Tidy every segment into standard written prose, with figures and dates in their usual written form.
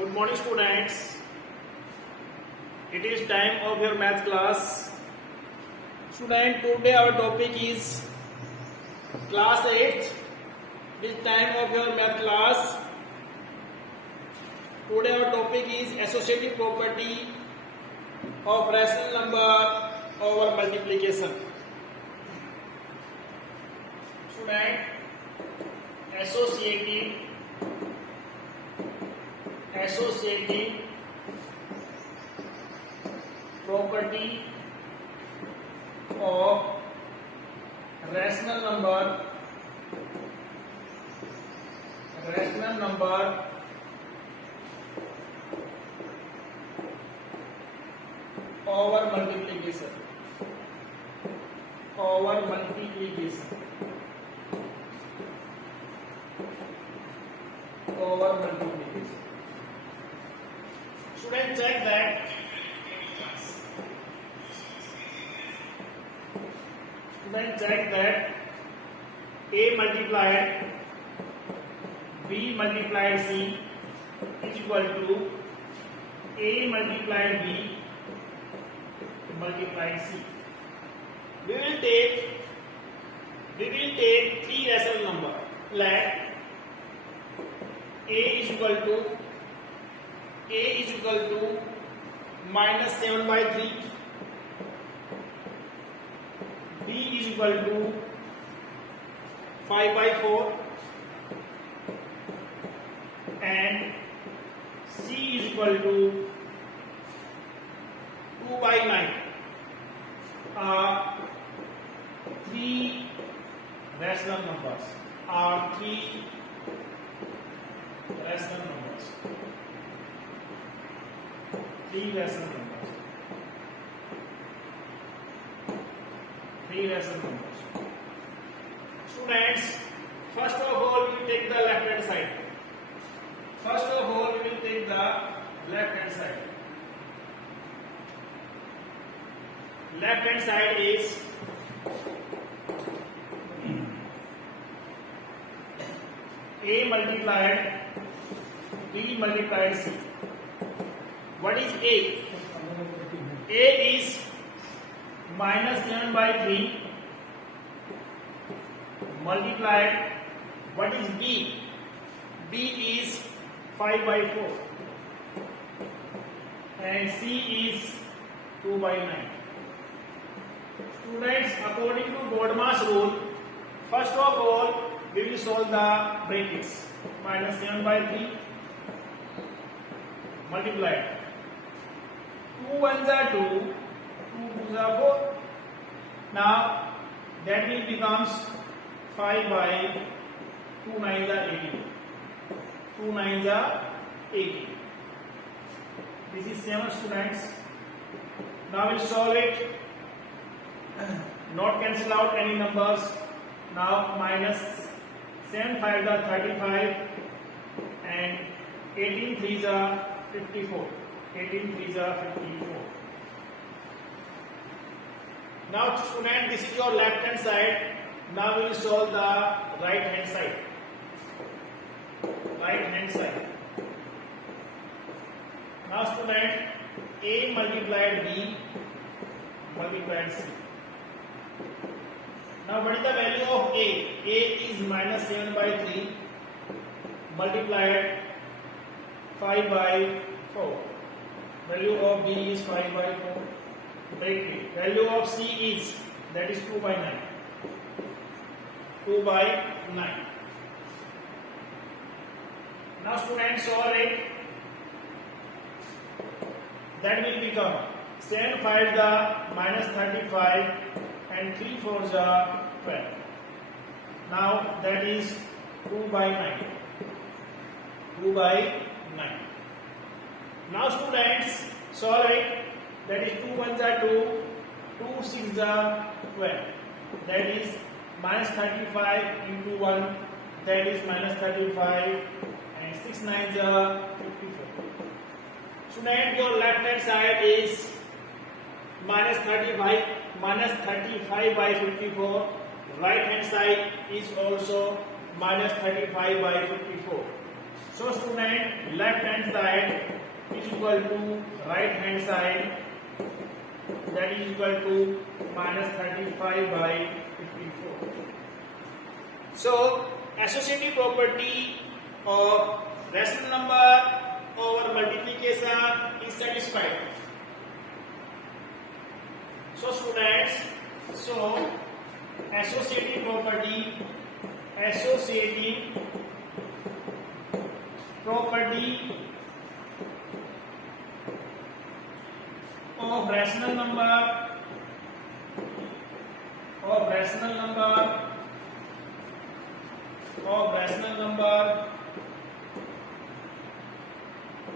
Good morning, students. It is time of your math class. Student, today our topic is class 8. This time of your math class. Today our topic is associative property of rational number over multiplication. Student, associative property of rational number over multiplication. Student, check that A multiplied B multiplied C is equal to A multiplied B multiplied C. We will take three rational number. Let A is equal to minus 7 by 3, B is equal to 5 by 4, and C is equal to 2 by 9 are three rational numbers. Three rational numbers. Students, first of all we will take the left hand side. Left hand side is A multiplied B multiplied C. What is A? A is minus 7 by 3 multiplied. What is B? B is 5 by 4 and C is 2 by 9. Students, according to Bodmas rule, first of all we will solve the brackets. Minus 7 by 3 multiplied 2 1s are 2, 2 2s are 4. Now that will becomes 5 by 2 9s are 18. 2 9s are 18. This is 7, students. Now we'll solve it. Not cancel out any numbers. Now minus 7 5s are 35 and 18 3s are 54. 18 3s are 54. Now student, this is your left hand side. Now we will solve the right hand side. Now student, A multiplied B multiplied C. Now what is the value of A? A is minus 7 by 3 multiplied 5 by 4. Value of B is 5 by 4. Bracket. Value of C is, that is 2 by 9. 2 by 9. Now students, solve it. That will become 7 5 the minus 35 and 3 4 the 12. Now that is 2 by 9. 2 by 9. Now students, solve it. That is 2 1s are 2, 2 6s are 12. That is minus 35 into 1. That is minus 35 and 6 9s are 54. Student, your left hand side is minus 35 by 54. Right hand side is also minus 35 by 54. So student, left hand side is equal to right hand side, that is equal to minus 35 by 54. So associative property of rational number over multiplication is satisfied. So students, associative property of rational number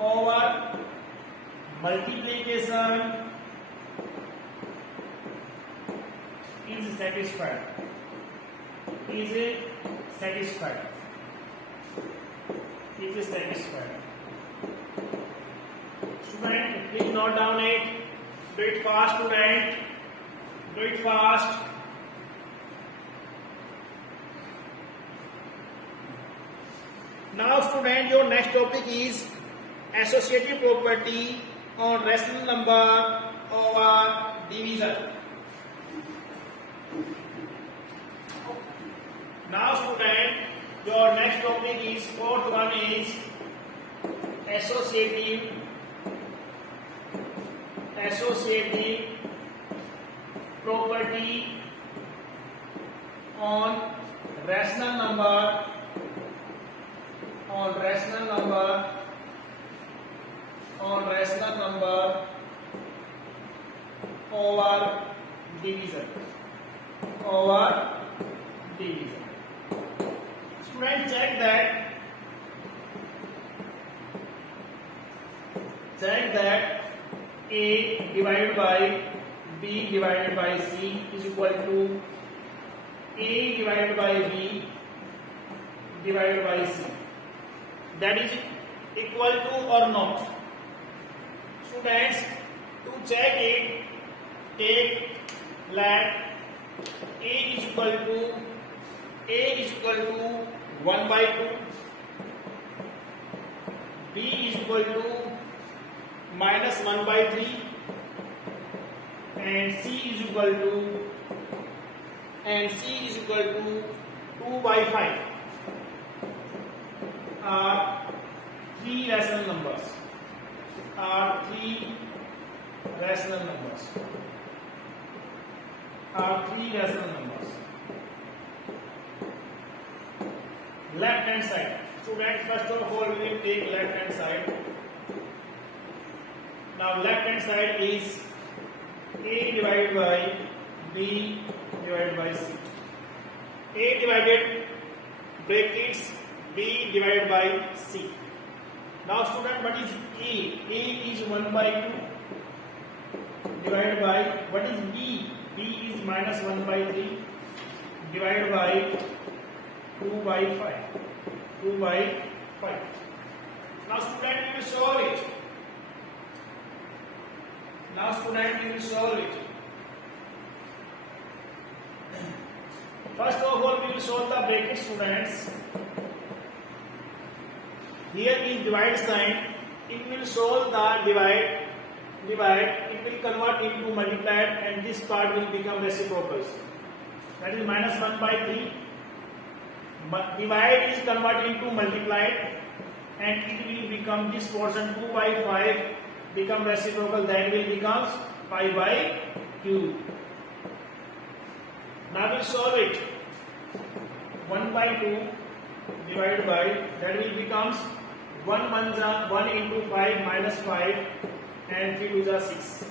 over multiplication is satisfied. Student, please note down it. Do it fast, student. Do it fast. Now, student, your next topic is associative property on rational number over division. Now, student, your next topic is fourth one is associative property on rational number over division. Student, check that A divided by B divided by C is equal to A divided by B divided by C. That is equal to or not? Students, to check it, let A is equal to 1 by 2, B is equal to minus 1 by 3, and C is equal to 2 by 5 are three rational numbers. Left hand side. Student, first of all we will take left hand side. Now left hand side is A divided by B divided by C. A divided brackets B divided by C. Now student, what is A? A is 1 by 2 divided by, what is B? B is minus 1 by 3 divided by 2 by 5. Now student, we will solve it. First of all, we will solve the bracket, students. Here is divide sign. It will solve the divide. It will convert into multiplied, and this part will become reciprocals. That is minus 1 by 3. But divide is converted into multiplied, and it will become this portion 2 by 5 become reciprocal, that will become 5 by 2. Now we will solve it. 1 by 2 divided by, that will becomes 1 into 5 minus 5 and 3 to the 6.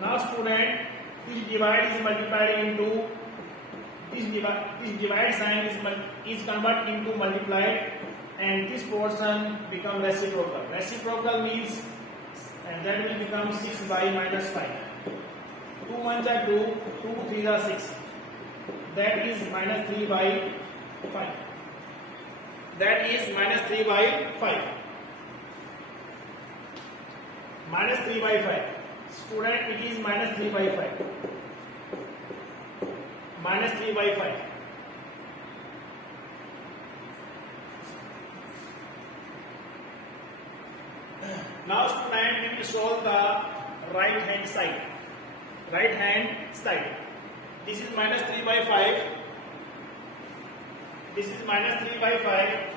Now student, this divide is multiplied into this divide sign is converted into multiplied, and this portion become reciprocal. Reciprocal means, and that will become 6 by minus 5. 2 1s are 2, 2 3 are 6. That is minus 3 by 5. That is minus 3 by 5. Minus 3 by 5. Student, it is minus 3 by 5. Minus 3 by 5. Now student, we will solve the right hand side. Right hand side. This is minus 3 by 5. This is minus 3 by 5.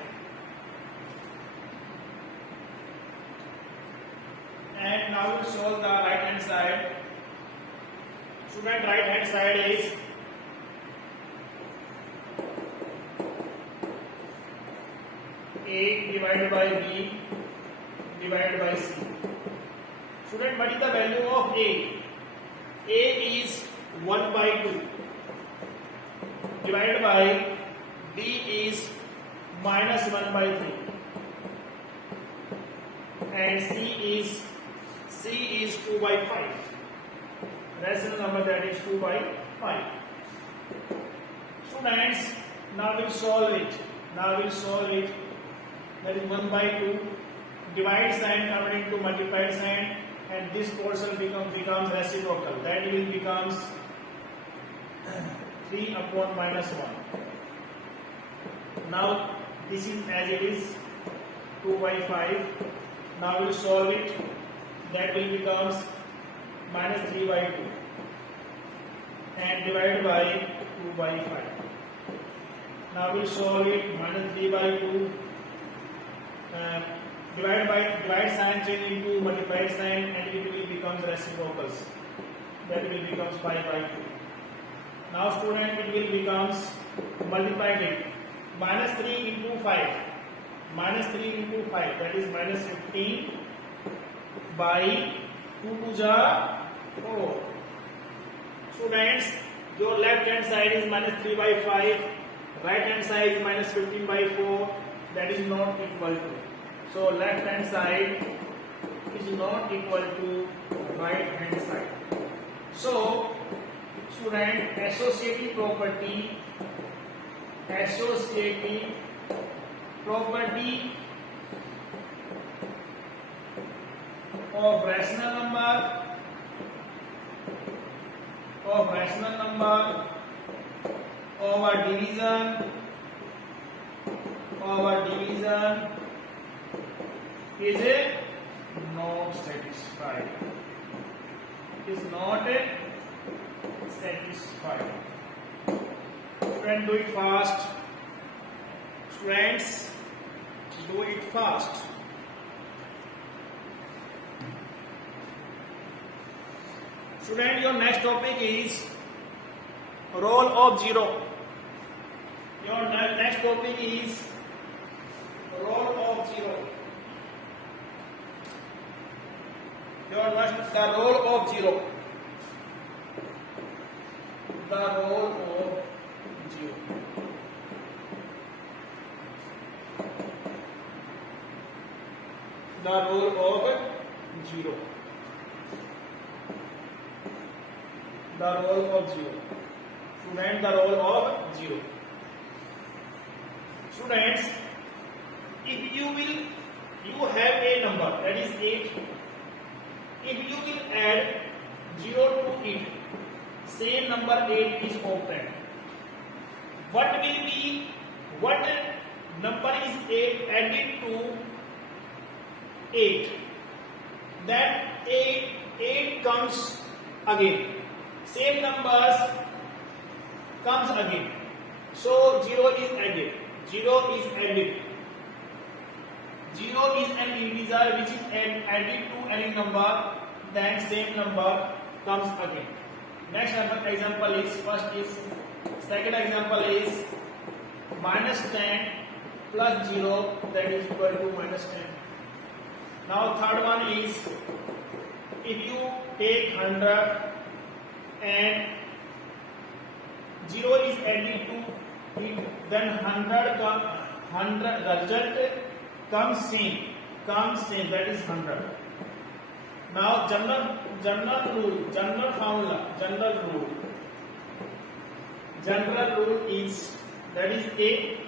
And now we'll solve the right hand side. Student, right hand side is A divided by B divided by C. Student, what is the value of A? A is 1 by 2 divided by B is minus 1 by 3 and C is 2 by 5. Rational number, that is 2 by 5. Students, now we'll solve it. That is 1 by 2. Divide sign converted into multiplied sign, and this portion becomes reciprocal. That will becomes 3 upon minus 1. Now this is as it is, 2 by 5. Now we'll solve it. That will becomes minus 3 by 2 and divided by 2 by 5. Now we'll solve it. Minus 3 by 2 divide sign change into multiplied sign, and it will becomes reciprocals. That will becomes 5 by 2. Now student, it will becomes multiplied it. Minus 3 into 5. Minus 3 into 5. That is minus 15 by 2 to the 4. Students, your left hand side is minus 3 by 5. Right hand side is minus 15 by 4. That is not equal to. So left hand side is not equal to right hand side. So student, associative property of rational number over division is not satisfied. Is not satisfied. Students, do it fast. Students, do it fast. Student, your next topic is role of zero. Your next topic is role of zero. The role of zero. The role of zero. The role of zero. The role of zero. Student, the role of zero. Students, if you have a number, that is 8. If you will add 0 to it, same number 8 is obtained. What number is 8 added to 8? Then 8 comes again. Same numbers comes again. So 0 is added. 0 is added. 0 is an integer which is added to any number, then same number comes again. Next example is, second example is minus 10 plus 0, that is equal to minus 10. Now third one is, if you take 100 and 0 is added to it, then 100 the result comes same, that is 100. Now general rule is, that is a,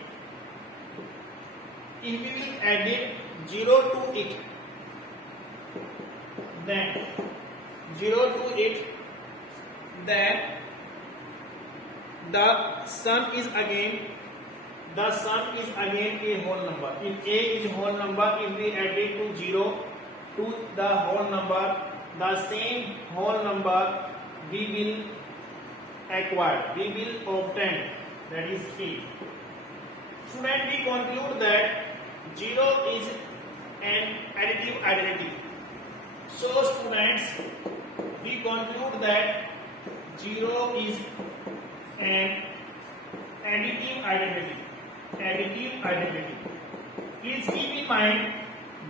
if we will add it 0 to it, then 0 to it, then the sum is again a whole number. If a is whole number, if we add it to 0, to the whole number, the same whole number we will acquire, we will obtain, that is 3. Student, we conclude that 0 is an additive identity. So students, we conclude that 0 is an additive identity. Additive identity. Please keep in mind,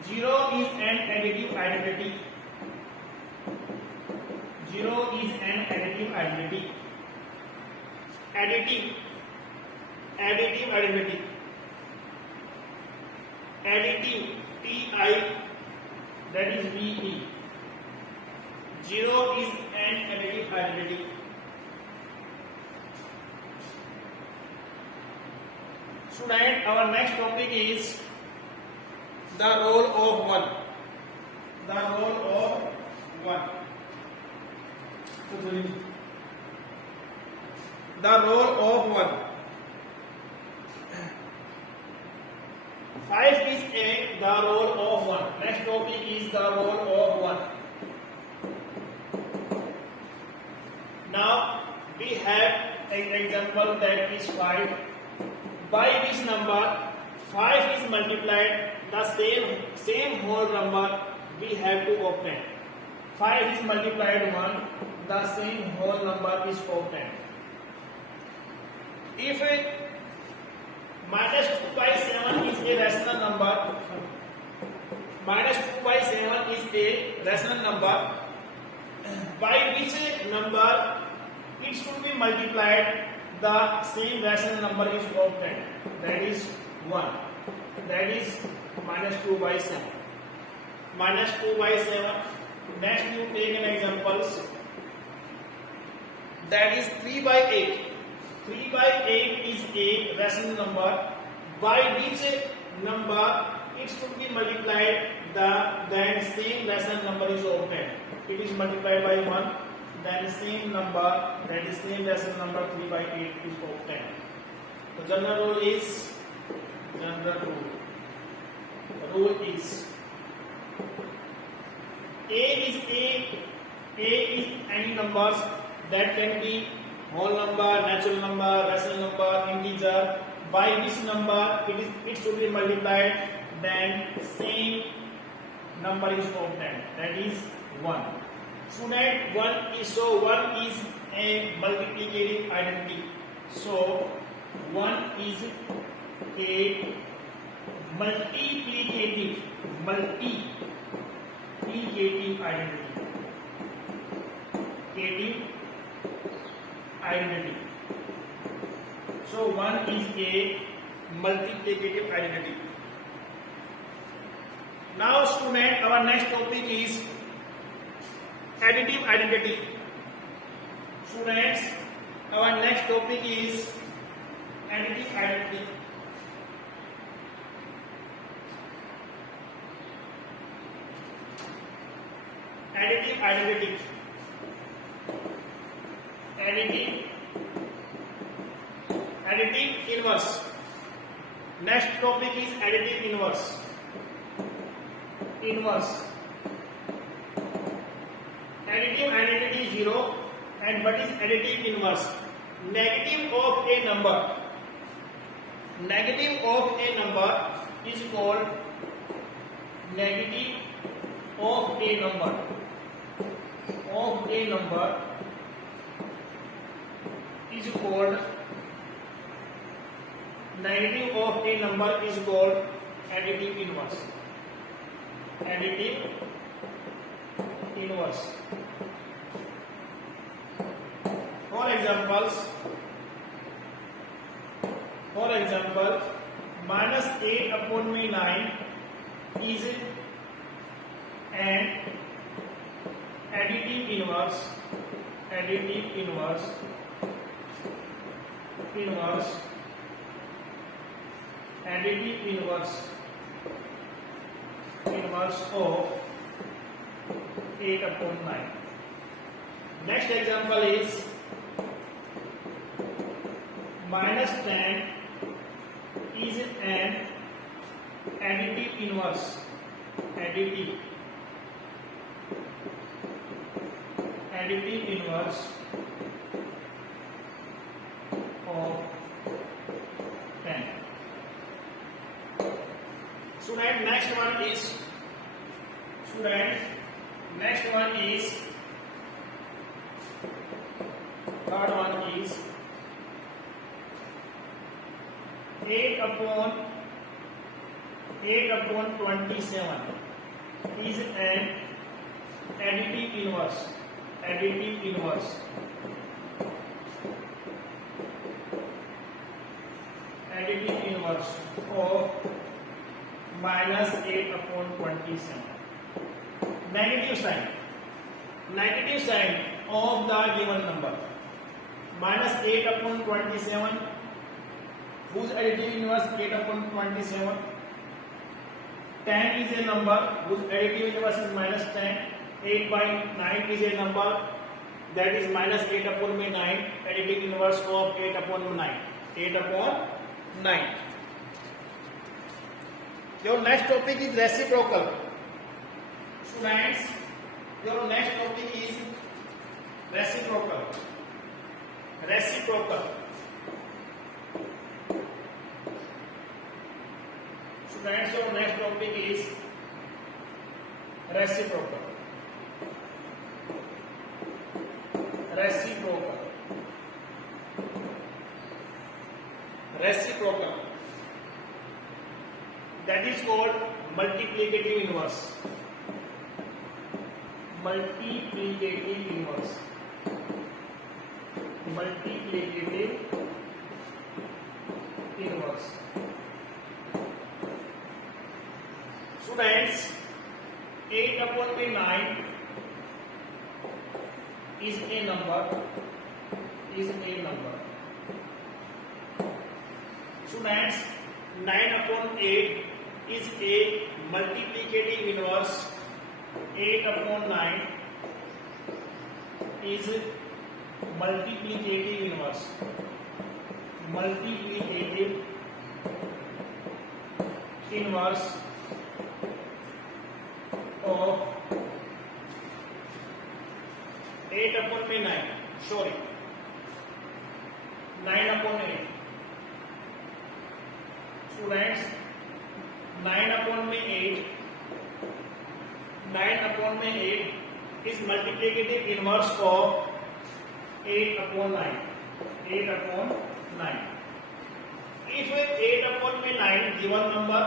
0 is an additive identity. 0 is an additive identity. Additive identity. Additive, TI, that is VE. 0 is an additive identity. Student, our next topic is the role of 1. The role of 1. The role of 1. 5 is the role of 1. Next topic is the role of 1. Now we have an example that is 5. By which number 5 is multiplied, the same whole number we have to obtain. 5 is multiplied 1, the same whole number is obtained. If minus 2 by 7 is a rational number, minus 2 by 7 is a rational number, by which number it should be multiplied, the same rational number is obtained, that is 1. That is minus 2 by 7. Minus 2 by 7. Next you take an examples. That is 3 by 8. 3 by 8 is a rational number, by which number it should be multiplied, then same rational number is obtained. It is multiplied by 1, then same number, that is same rational number 3 by 8 is obtained. The general rule is, A is any numbers that can be whole number, natural number, rational number, integer, by which number it should be multiplied, then same number is obtained, that is 1. Student, 1 is a multiplicative identity. So 1 is a multiplicative identity. So 1 is a multiplicative identity. Now student, our next topic is additive identity. Students, our next topic is additive identity. Additive identity. Additive inverse. Next topic is additive inverse. Additive identity is 0, and what is additive inverse? Negative of a number. Negative of a number is called negative of a number. Of a number is called negative of a number is called additive inverse. Additive inverse. For example, minus 8 upon 9 is an additive inverse. Inverse of 8 upon 9. Next example is minus 10 is an additive inverse. additive inverse of 10. Student, next one is third one is 8 upon 27 is an additive inverse of minus 8 upon 27. Negative sign of the given number. Minus 8 upon 27, whose additive inverse 8 upon 27. 10 is a number whose additive inverse is minus 10. 8 by 9 is a number that is minus 8 upon 9. Additive inverse of 8 upon 9. 8 upon 9. Your next topic is reciprocal. Students, your next topic is reciprocal. Students, your next topic is reciprocal. That is called multiplicative inverse. Students, 8 upon 9 is a number. Students, 9 upon 8 is a multiplicative inverse. 8 upon 9 is multiplicative inverse. Of 8 upon 9. 9 upon 8. Students, 9 upon 8 is multiplicative inverse of 8 upon 9. If 8 upon 9 given number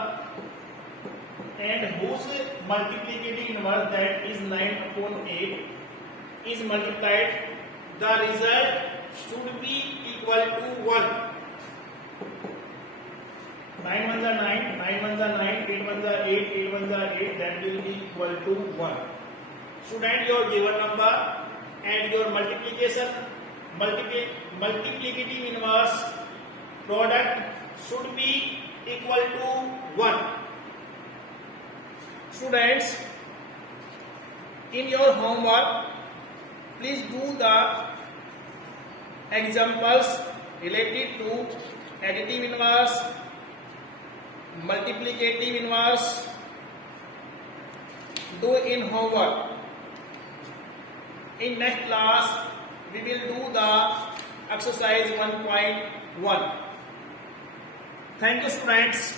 and whose multiplicative inverse, that is 9 upon 8, is multiplied, the result should be equal to 1. 9 ones are 9, 9 ones are 9, 8 ones are 8, 8 ones are 8, that will be equal to 1. Student, your given number and your multiplicative inverse product should be equal to 1. Students, in your homework, please do the examples related to additive inverse, multiplicative inverse. Do in homework. In next class, we will do the exercise 1.1. Thank you, students.